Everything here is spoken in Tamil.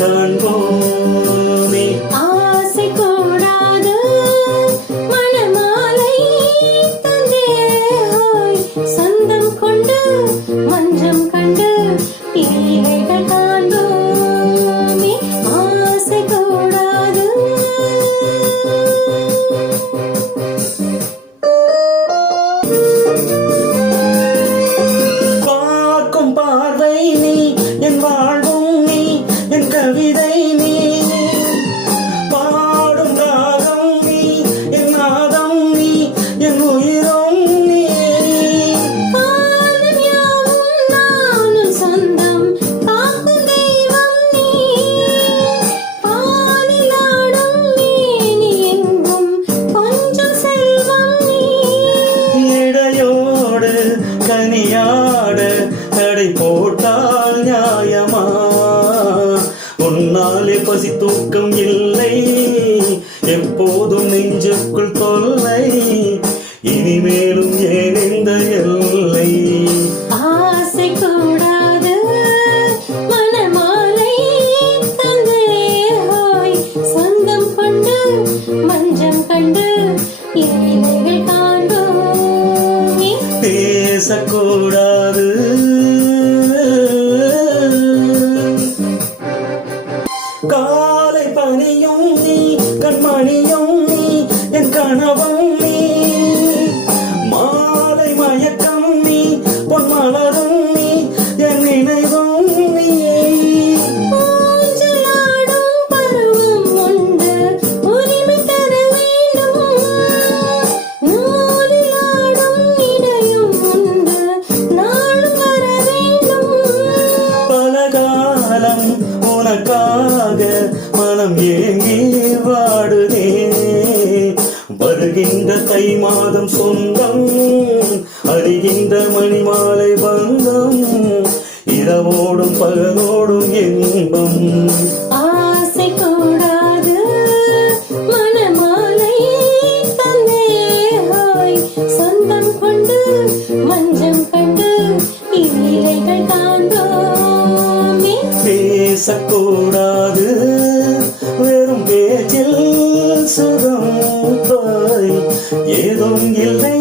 காண்போமே. ஆசை கூடாது மணமாலை தந்தே ஹோய் சொந்தம் கொண்டு மஞ்சம் கண்டு இலைகள் காண்போமே. ஆசை கூடாது பார்க்கும் பார்வை நீ என் வாழ்வும் நீ என் கவிதை நீ பாடும் ராகம் நீ என் நாதம் நீ என் உயிரும் நீ காலம் யாவும் நானும் சொந்தம் காக்கும் தெய்வம் நீ பாலில் ஆடும் மேனி எங்கும் கொஞ்சம் செல்வம் நீ இடையோடு கனியாட தடை போட்டால் நியாயமா? உன்னாலே பசி தூக்கம் இல்லை எப்போதும் நெஞ்சுக்குள் தொல்லை இனிமேலும் ஏன் இந்த எல்லை? ஆசை கூடாது மணமாலை தந்தே ஹோய் சொந்தம் கொண்டு மஞ்சம் கண்டு இலைகள் காண்போமே. பேசக்கூடாது காலை பனியும் நீ கண்மணியும் நீ என் கனவும் நீ மாலை மயக்கம் நீ பொன்மலரும் நீ என் நினைவும் நீ ஊஞ்சலாடும் பருவம் உண்டு உரிமை தர வேண்டும். நூலில் ஆடும் இடையும் உண்டு நாளும் வர வேண்டும். பலகாலம் உனக்காக மனம் ஏங்கி வாடுதே வருகின்ற தை மாதம் சொந்தம் அறிகின்ற மணிமாலை பந்தம் இரவோடும் பகலோடும் இன்பம். ஆசை கூடாது மணமாலை தந்தே ஹோய் சொந்தம் கொண்டு மஞ்சம் கண்டு இலைகள் காண்போமே. பேசக்கூடாது வெறும் பேச்சில் சுகம் போய் ஏதும் இல்லை